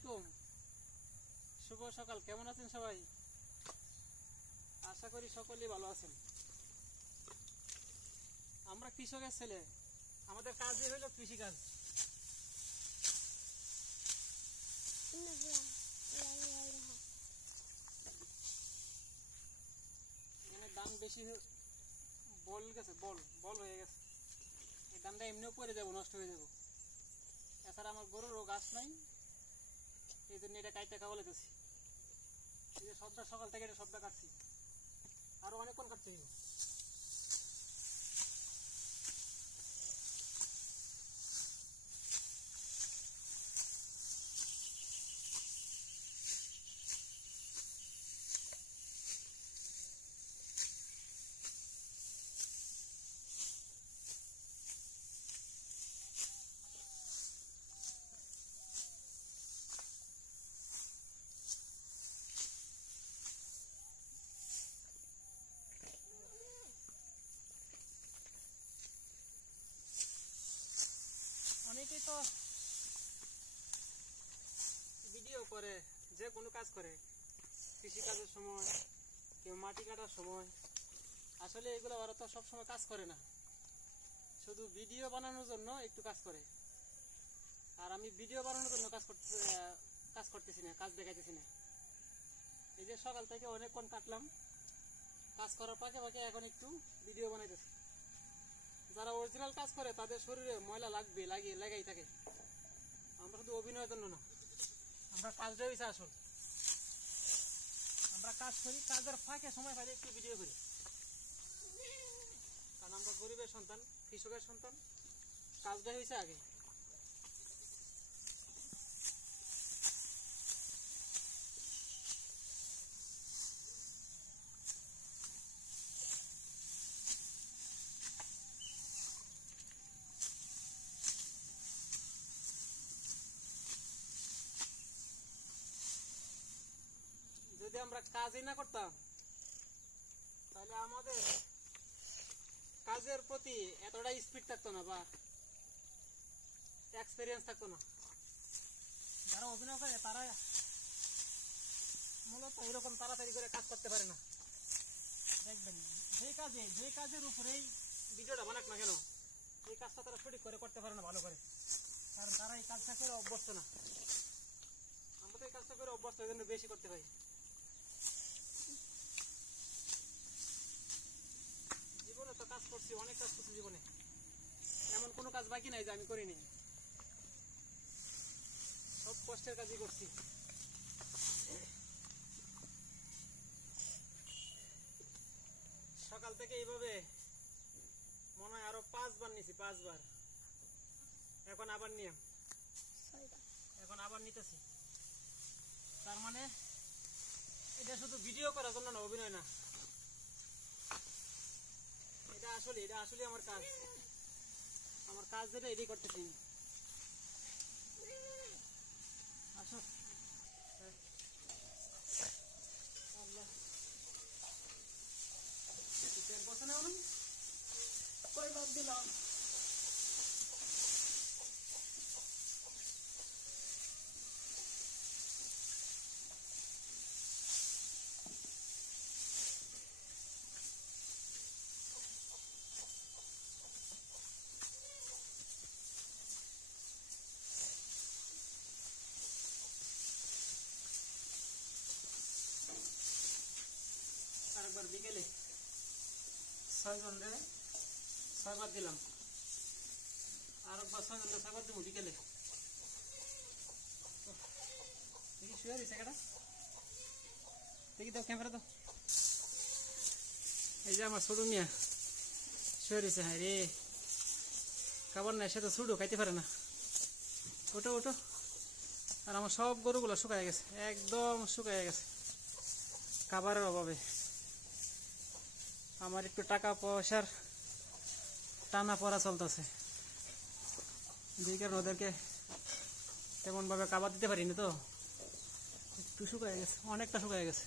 আলাইকুম, শুভ সকাল। কেমন আছেন সবাই? আশা করি সকলেই ভালো আছেন। আমরা কৃষকের ছেলে, আমাদের কাজই হইল কৃষিকাজ। এখানে ধান বেশি বল গেছে, বল হয়ে গেছে। এই ধানটা এমনিও পড়ে যাবো, নষ্ট হয়ে যাবো। এছাড়া আমার গরুরও গাছ নাই, এই জন্য এটা কাইটা খাওয়া লেগেছি। এই যে সবটা সকাল থেকে এটা সবটা কাটছি, আরো অনেকক্ষণ কাটতে হইব। অনেকেই তো ভিডিও করে, যে কোনো কাজ করে, কৃষিকাজের সময়, কেউ মাটি কাটার সময়। আসলে এগুলো ওরা তো সবসময় কাজ করে না, শুধু ভিডিও বানানোর জন্য একটু কাজ করে। আর আমি ভিডিও বানানোর জন্য কাজ করতেছি না, কাজ দেখাইতেছি না। এই যে সকাল থেকে অনেকক্ষণ কাটলাম, কাজ করার ফাঁকে ফাঁকে এখন একটু ভিডিও বানাইতেছি। যারা অরিজিনাল কাজ করে তাদের শরীরে ময়লা লাগাই থাকে। আমরা শুধু অভিনয়ের জন্য না, আমরা কাজটাই হয়েছে আসল। আমরা কাজ করি, কাজের ফাঁকে সময় পাইলে একটু ভিডিও করি। কারণ আমরা গরিবের সন্তান, কৃষকের সন্তান, কাজটাই হয়েছে আগে। যদি আমরা কাজই না করতাম তাহলে আমাদের কাজের প্রতি এতটা স্পিড থাকতো না বা এক্সপেরিয়েন্স থাকতো না। যারা অভিনয় করে তারা মূলত এরকম তাড়াতাড়ি করে কাজ করতে পারে না। দেখবেন যে কাজের উপরেই ভিডিওটা বানাক না কেন, এই কাজটা তারা সঠিক করে করতে পারে না ভালো করে, কারণ তারা এই কাজটা করে অভ্যস্ত না। আমরা তো এই কাজটা করে অভ্যস্ত, এই জন্য বেশি করতে পারি। জীবনে তো কাজ করছি, অনেক কাজ করছি জীবনে, এমন কোনো কাজ বাকি নাই যে আমি করিনি। সব কষ্টের কাজই করছি। সকাল থেকে এইভাবে মনে হয় আরো 5 বার নিছি, 5 বার। এখন আবার নিতেছি। তার মানে এটা শুধু ভিডিও করার জন্য না, অভিনয় না, এটা আসলে আমার কাজ যেটা এটাই করতেছি। আসো কয়বার দিলাম। আরেকবার বিকেলে 6 বার দিলাম, আরেকবার 6 বার দিব বিকেলে। দেখি শুয়ে দিছে কেটা, দেখি দাও ক্যামেরা দাও। এই যে আমার ছোট মিয়া শুয়ে দিছে। হ্যাঁ রে, খাবার না, সে তো ছুডো খাইতে পারে না। ওটো। আর আমার সব গরুগুলো শুকায় গেছে, একদম শুকায় গেছে খাবারের অভাবে। আমার একটু টাকা পয়সার টানা পড়া চলতেছে, যেই কারণে ওদেরকে তেমন ভাবে খাবার দিতে পারিনি, তো একটু শুকায় গেছে, অনেকটা শুকায় গেছে।